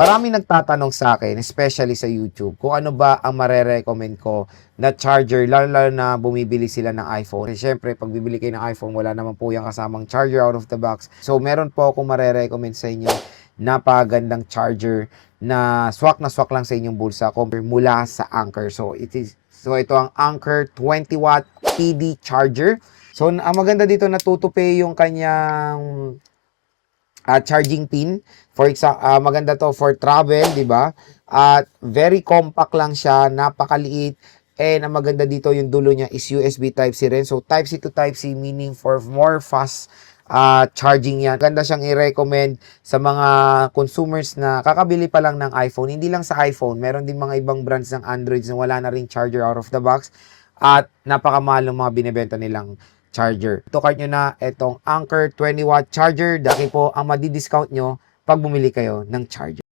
Maraming nagtatanong sa akin, especially sa YouTube, kung ano ba ang mare-recommend ko na charger, lalo na bumibili sila ng iPhone. Kasi syempre, pag bibili kayo ng iPhone, wala naman po yung kasamang charger out of the box. So, meron po akong mare-recommend sa inyo, napagandang charger na swak lang sa inyong bulsa mula sa Anker. So, ito ang Anker 20 watt PD charger. So, ang maganda dito, natutupi yung kanyang charging pin. Maganda to for travel, di ba? At very compact lang siya, napakaliit. And ang maganda dito, yung dulo niya is USB Type-C rin. So, Type-C to Type-C, meaning for more fast charging yan. Maganda siyang i-recommend sa mga consumers na kakabili pa lang ng iPhone. Hindi lang sa iPhone, meron din mga ibang brands ng Androids na wala na ring charger out of the box. At napakamahal ng mga binibenta nilang charger. Ito card nyo na itong Anker 20 watt charger. Daki po ang madi-discount nyo pag bumili kayo ng charger.